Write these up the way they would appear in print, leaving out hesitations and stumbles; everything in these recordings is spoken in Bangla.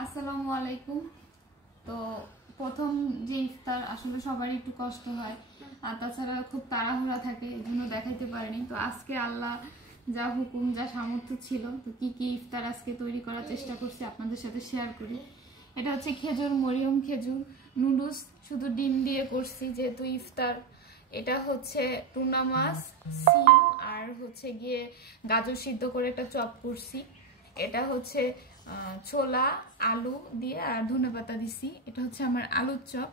আসসালামু আলাইকুম। তো প্রথম যে ইফতার আসলে সবারই একটু কষ্ট হয়, আর তাছাড়া খুব তাড়াহুড়া থাকে, এই জন্য দেখাইতে পারিনি। তো আজকে আল্লাহ যা হুকুম, যা সামর্থ্য ছিল, তো কি কি ইফতার আজকে তৈরি করার চেষ্টা করছি আপনাদের সাথে শেয়ার করি। এটা হচ্ছে খেজুর, মরিয়ম খেজুর নুডলস, শুধু ডিম দিয়ে করছি যেহেতু ইফতার। এটা হচ্ছে টুনা মাছ, সিম আর হচ্ছে গিয়ে গাজর সিদ্ধ করে একটা চপ করছি। এটা হচ্ছে ছোলা আলু দিয়ে আর ধনেপাতা দিছি। এটা হচ্ছে আমার আলুর চপ।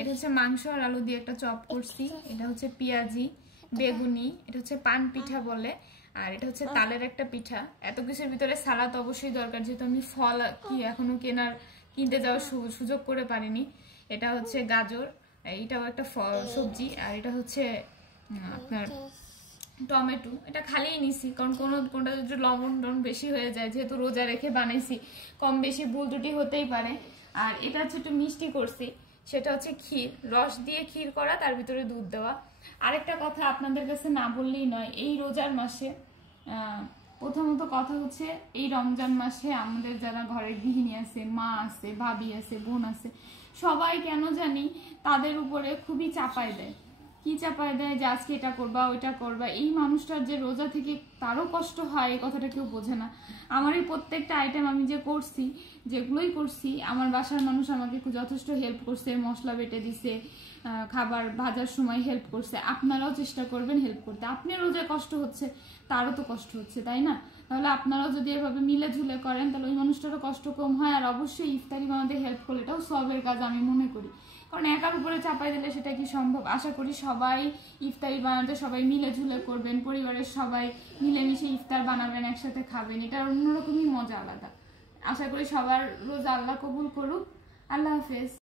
এটা হচ্ছে মাংস আর আলু দিয়ে একটা চপ করছি। এটা হচ্ছে পেঁয়াজি, বেগুনি, এটা হচ্ছে পান পিঠা বলে, আর এটা হচ্ছে তালের একটা পিঠা। এত কিছুর ভিতরে সালাদ অবশ্যই দরকার, যেহেতু আমি ফল কি এখনো কিনতে যাওয়ার সুযোগ করে পারিনি। এটা হচ্ছে গাজর, এটাও একটা সবজি, আর এটা হচ্ছে আপনার টমেটো। এটা খালিই নিছি, কারণ কোনটা যদি লবণ বেশি হয়ে যায়, যেহেতু রোজা রেখে বানাইছি, কম বেশি ভুল ত্রুটি হতেই পারে। আর এটা হচ্ছে একটু মিষ্টি করছি, সেটা হচ্ছে ক্ষীর, রস দিয়ে ক্ষীর করা, তার ভিতরে দুধ দেওয়া। আরেকটা কথা আপনাদের কাছে না বললেই নয়, এই রোজার মাসে প্রথমত কথা হচ্ছে, এই রমজান মাসে আমাদের যারা ঘরে গৃহিণী আছে, মা আছে, ভাবি আছে, বোন আছে, সবাই কেন জানি তাদের উপরে খুবই চাপায় দেয়। কি চাপায় দেয় যে আজকে এটা করবা, ওইটা করবা। এই মানুষটার যে রোজা থেকে তারও কষ্ট হয়, এই কথাটা কেউ বোঝে না। আমার এই প্রত্যেকটা আইটেম আমি যে করছি, যেগুলোই করছি, আমার বাসার মানুষ আমাকে যথেষ্ট হেল্প করছে, মশলা বেটে দিছে, খাবার ভাজার সময় হেল্প করছে। আপনারাও চেষ্টা করবেন হেল্প করতে। আপনি রোজা কষ্ট হচ্ছে, তারও তো কষ্ট হচ্ছে, তাই না? তাহলে আপনারাও যদি এভাবে মিলে ঝুলে করেন, তাহলে ওই মানুষটারও কষ্ট কম হয়। আর অবশ্যই ইফতারি বানাতে হেল্প করলে এটাও সবের কাজ আমি মনে করি, কারণ একার উপরে চাপাই দিলে সেটা কি সম্ভব? আশা করি সবাই ইফতারি বানাতে সবাই মিলে ঝুলে করবেন, পরিবারের সবাই মিলেমিশে ইফতার বানাবেন, একসাথে খাবেন, এটার অন্যরকমই মজা আলাদা। আশা করি সবার রোজা আল্লাহ কবুল করুক। আল্লাহ হাফেজ।